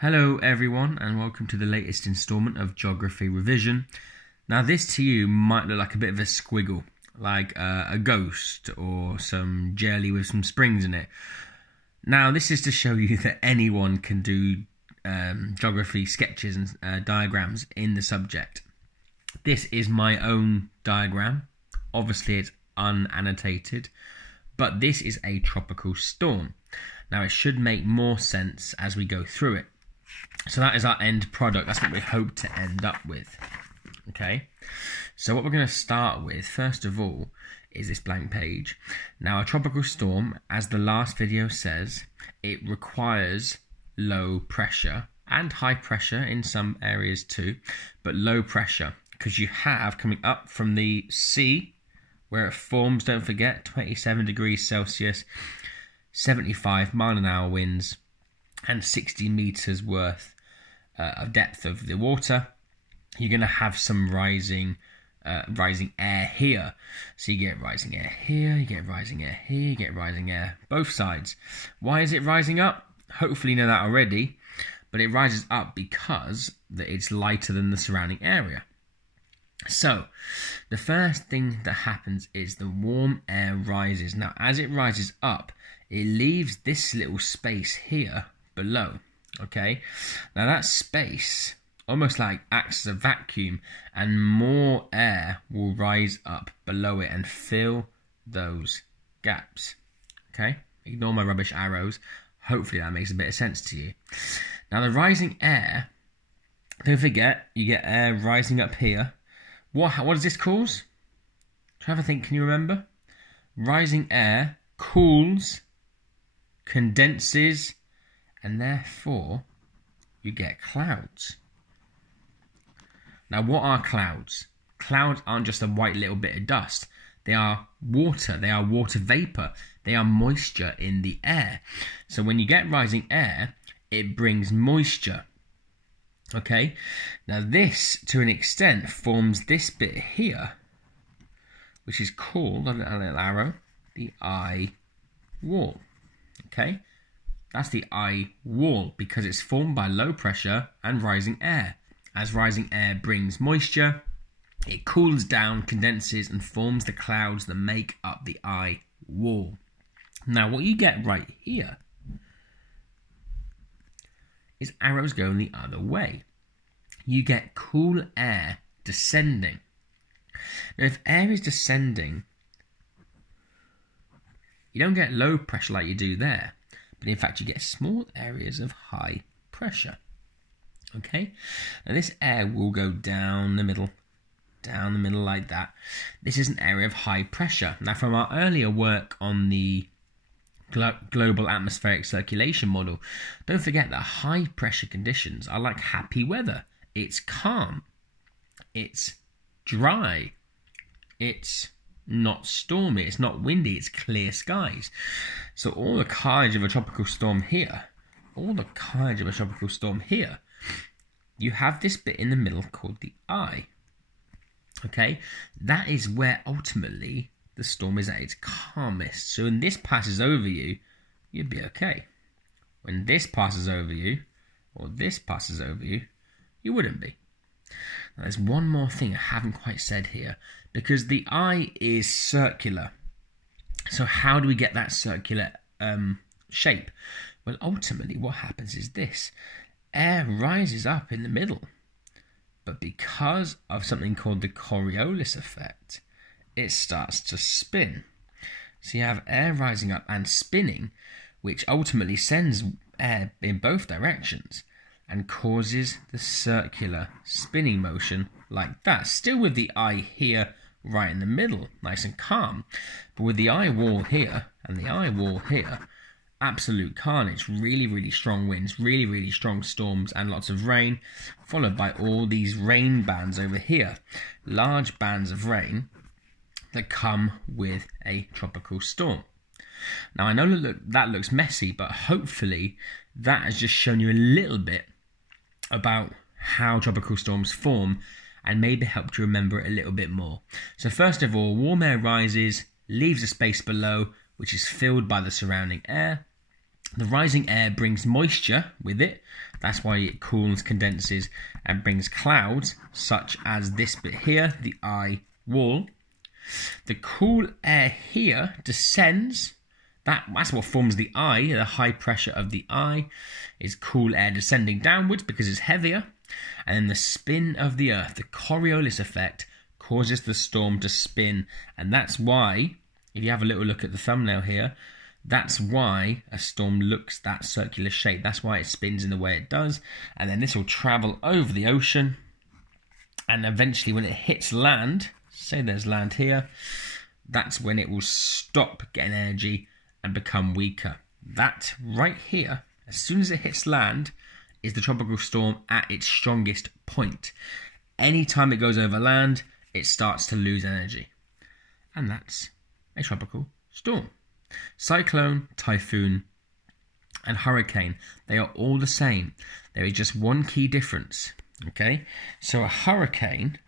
Hello everyone and welcome to the latest instalment of Geography Revision. Now this to you might look like a bit of a squiggle, like a ghost or some jelly with some springs in it. Now this is to show you that anyone can do geography sketches and diagrams in the subject. This is my own diagram. Obviously it's unannotated, but this is a tropical storm. Now it should make more sense as we go through it. So that is our end product. That's what we hope to end up with. Okay, so what we're going to start with, first of all, is this blank page. Now, a tropical storm, as the last video says, it requires low pressure and high pressure in some areas too, but low pressure because you have coming up from the sea where it forms, don't forget, 27 degrees Celsius, 75 mile-an-hour winds, and 60 meters worth of depth of the water. You're going to have some rising air here. So you get rising air here, you get rising air here, you get rising air both sides. Why is it rising up? Hopefully you know that already, but it rises up because it's lighter than the surrounding area. So the first thing that happens is the warm air rises. Now as it rises up, it leaves this little space here below. Okay, now that space almost like acts as a vacuum, and more air will rise up below it and fill those gaps. Okay, ignore my rubbish arrows. Hopefully that makes a bit of sense to you. Now the rising air, don't forget, you get air rising up here. What does this cause? Try to think, can you remember? Rising air cools, condenses, and therefore you get clouds. Now what are clouds? Clouds aren't just a white little bit of dust. They are water. They are water vapor. They are moisture in the air. So when you get rising air, it brings moisture. Okay? Now this, to an extent, forms this bit here, which is called, a little arrow, the eye wall. Okay? That's the eye wall because it's formed by low pressure and rising air. As rising air brings moisture, it cools down, condenses, and forms the clouds that make up the eye wall. Now, what you get right here is arrows going the other way. You get cool air descending. Now, if air is descending, you don't get low pressure like you do there. But in fact, you get small areas of high pressure. Okay? Now this air will go down the middle like that. This is an area of high pressure. Now from our earlier work on the global atmospheric circulation model, don't forget that high pressure conditions are like happy weather. It's calm. It's dry. It's not stormy, it's not windy, it's clear skies. So all the carnage of a tropical storm here, you have this bit in the middle called the eye. Okay, that is where ultimately the storm is at its calmest. So when this passes over you, you'd be okay. When this passes over you, or this passes over you, you wouldn't be. Now, there's one more thing I haven't quite said here, because the eye is circular. So how do we get that circular shape? Well, ultimately what happens is this. Air rises up in the middle, but because of something called the Coriolis effect, it starts to spin. So you have air rising up and spinning, which ultimately sends air in both directions and causes the circular spinning motion like that. Still with the eye here right in the middle, nice and calm. But with the eye wall here and the eye wall here, absolute carnage, really, really strong winds, really, really strong storms and lots of rain, followed by all these rain bands over here. Large bands of rain that come with a tropical storm. Now I know that looks messy, but hopefully that has just shown you a little bit about how tropical storms form and maybe helped you remember it a little bit more. So first of all, warm air rises, leaves a space below, which is filled by the surrounding air. The rising air brings moisture with it. That's why it cools, condenses, and brings clouds, such as this bit here, the eye wall. The cool air here descends. That's what forms the eye. The high pressure of the eye is cool air descending downwards because it's heavier. And then the spin of the Earth, the Coriolis effect, causes the storm to spin. And that's why, if you have a little look at the thumbnail here, that's why a storm looks that circular shape. That's why it spins in the way it does. And then this will travel over the ocean. And eventually when it hits land, say there's land here, that's when it will stop getting energy and become weaker. That right here, as soon as it hits land, is the tropical storm at its strongest point. Anytime it goes over land, it starts to lose energy. And that's a tropical storm. Cyclone, typhoon, and hurricane, they are all the same. There is just one key difference. Okay, so a hurricane,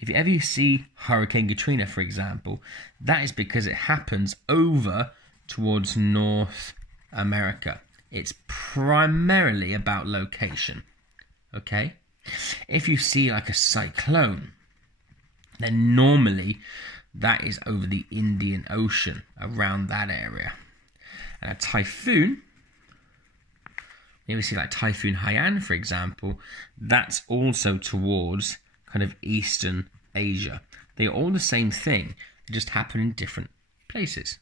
if you ever see Hurricane Katrina, for example, that is because it happens over towards North America. It's primarily about location. Okay, if you see like a cyclone, then normally that is over the Indian Ocean, around that area. And a typhoon, maybe see like Typhoon Haiyan, for example, that's also towards kind of Eastern Asia. They are all the same thing, they just happen in different places.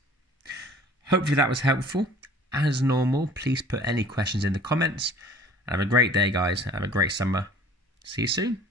Hopefully that was helpful. As normal, please put any questions in the comments. And have a great day, guys. Have a great summer. See you soon.